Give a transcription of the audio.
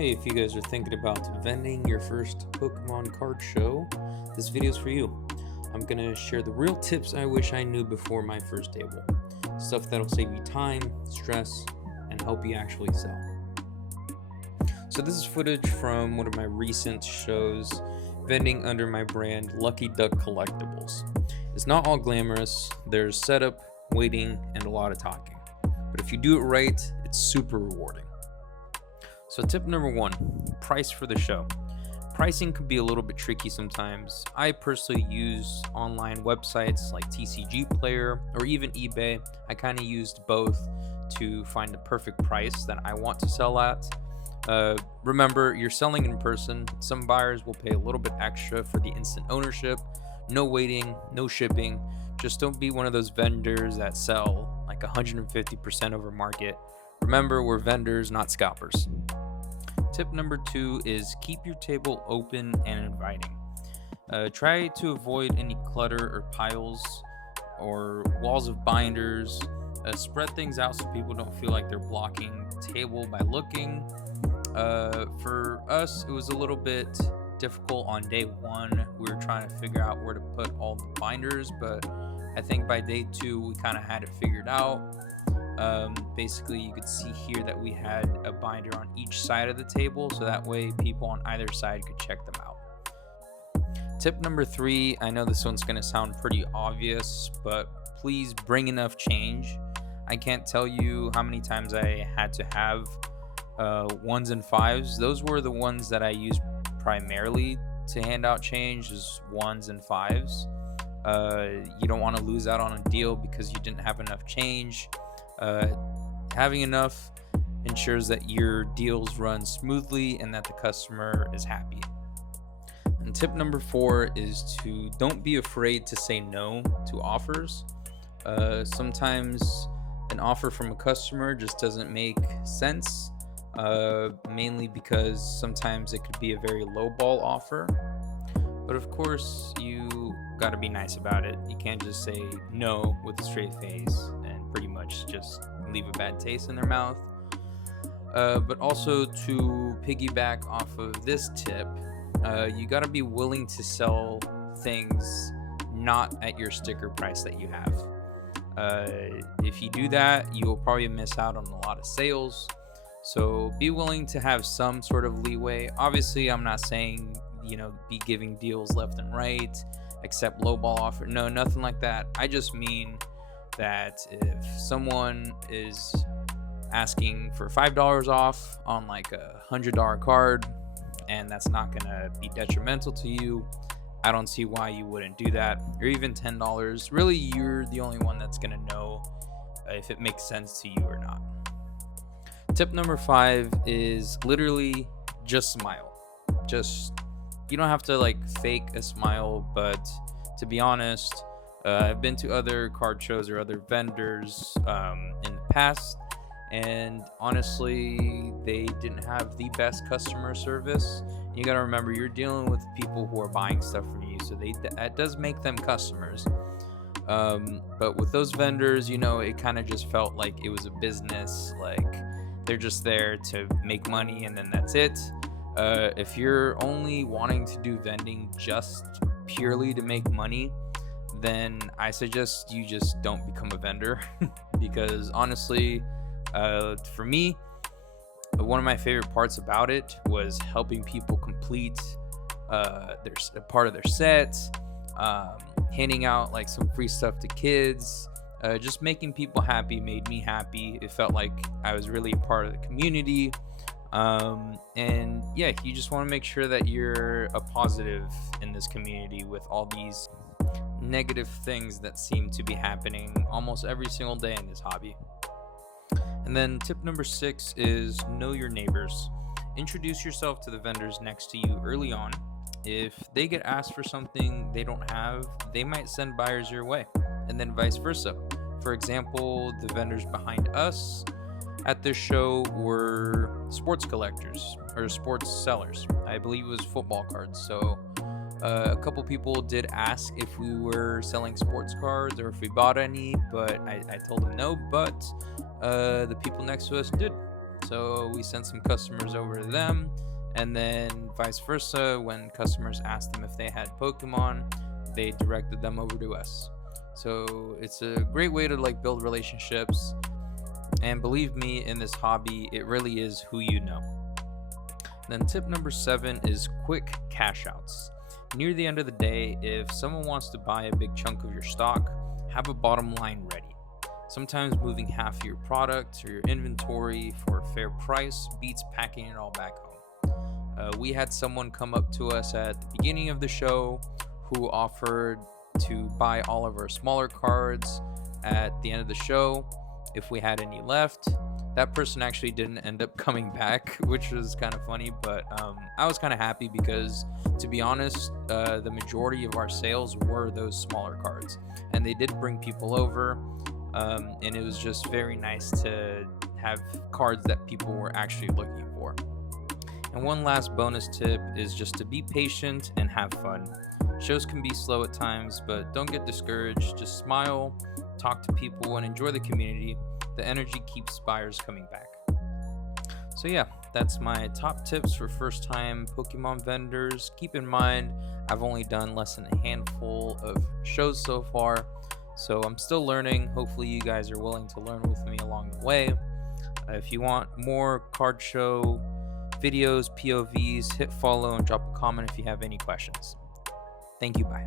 Hey, if you guys are thinking about vending your first Pokemon card show, this video's for you. I'm gonna share the real tips I wish I knew before my first table. Stuff that'll save you time, stress, and help you actually sell. So this is footage from one of my recent shows, vending under my brand Lucky Duck Collectibles. It's not all glamorous, there's setup, waiting, and a lot of talking. But if you do it right, it's super rewarding. So tip number one, price for the show. Pricing can be a little bit tricky sometimes. I personally use online websites like TCG Player or even eBay. I kind of used both to find the perfect price that I want to sell at. Remember, you're selling in person. Some buyers will pay a little bit extra for the instant ownership. No waiting, no shipping. Just don't be one of those vendors that sell like 150% over market. Remember, we're vendors, not scalpers. Tip number two is keep your table open and inviting. Try to avoid any clutter or piles or walls of binders. Spread things out so people don't feel like they're blocking the table by looking. For us, it was a little bit difficult on day one. We were trying to figure out where to put all the binders, but I think by day two, we kind of had it figured out. Basically, you could see here that we had a binder on each side of the table, so that way people on either side could check them out. Tip number three, I know this one's going to sound pretty obvious, but please bring enough change. I can't tell you how many times I had to have ones and fives. Those were the ones that I used primarily to hand out change, is ones and fives. You don't want to lose out on a deal because you didn't have enough change. Having enough ensures that your deals run smoothly and that the customer is happy. And tip number four is to don't be afraid to say no to offers. Sometimes an offer from a customer just doesn't make sense, mainly because sometimes it could be a very low ball offer. But of course, you got to be nice about it. You can't just say no with a straight face and pretty much just leave a bad taste in their mouth. But also, to piggyback off of this tip, you got to be willing to sell things not at your sticker price that you have. If you do that, you will probably miss out on a lot of sales. So be willing to have some sort of leeway. Obviously, I'm not saying be giving deals left and right, accept lowball offer. No, nothing like that. I just mean that if someone is asking for $5 off on like a $100 card, and that's not gonna be detrimental to you, I don't see why you wouldn't do that. Or even $10. Really, you're the only one that's gonna know if it makes sense to you or not. Tip number five is literally just smile. You don't have to like fake a smile, but to be honest, I've been to other card shows or other vendors in the past, and honestly, they didn't have the best customer service. You got to remember, you're dealing with people who are buying stuff from you, so that does make them customers. But with those vendors, it kind of just felt like it was a business. Like they're just there to make money, and then that's it. If you're only wanting to do vending just purely to make money, then I suggest you just don't become a vendor. Because honestly, for me, one of my favorite parts about it was helping people complete their part of their set, handing out like some free stuff to kids. Just making people happy made me happy. It felt like I was really a part of the community. And yeah, you just want to make sure that you're a positive in this community with all these negative things that seem to be happening almost every single day in this hobby. And then tip number six is know your neighbors. Introduce yourself to the vendors next to you early on. If they get asked for something they don't have, they might send buyers your way, and then vice versa. For example, the vendors behind us at this show were sports collectors or sports sellers. I believe it was football cards. So a couple people did ask if we were selling sports cards or if we bought any, but I told them no, but the people next to us did. So we sent some customers over to them, and then vice versa. When customers asked them if they had Pokemon, they directed them over to us. So it's a great way to like build relationships. And believe me, in this hobby, it really is who you know. Then tip number 7 is quick cash outs. Near the end of the day, if someone wants to buy a big chunk of your stock, have a bottom line ready. Sometimes moving half of your product or your inventory for a fair price beats packing it all back home. We had someone come up to us at the beginning of the show who offered to buy all of our smaller cards at the end of the show if we had any left. That person actually didn't end up coming back, which was kind of funny, but I was kind of happy because, to be honest, the majority of our sales were those smaller cards, and they did bring people over, and it was just very nice to have cards that people were actually looking for. And one last bonus tip is just to be patient and have fun. Shows can be slow at times, but don't get discouraged. Just smile, talk to people, and enjoy the community. The energy keeps buyers coming back. So yeah, that's my top tips for first-time Pokemon vendors. Keep in mind, I've only done less than a handful of shows so far, so I'm still learning. Hopefully you guys are willing to learn with me along the way. If you want more card show videos, POVs, hit follow and drop a comment if you have any questions. Thank you, bye.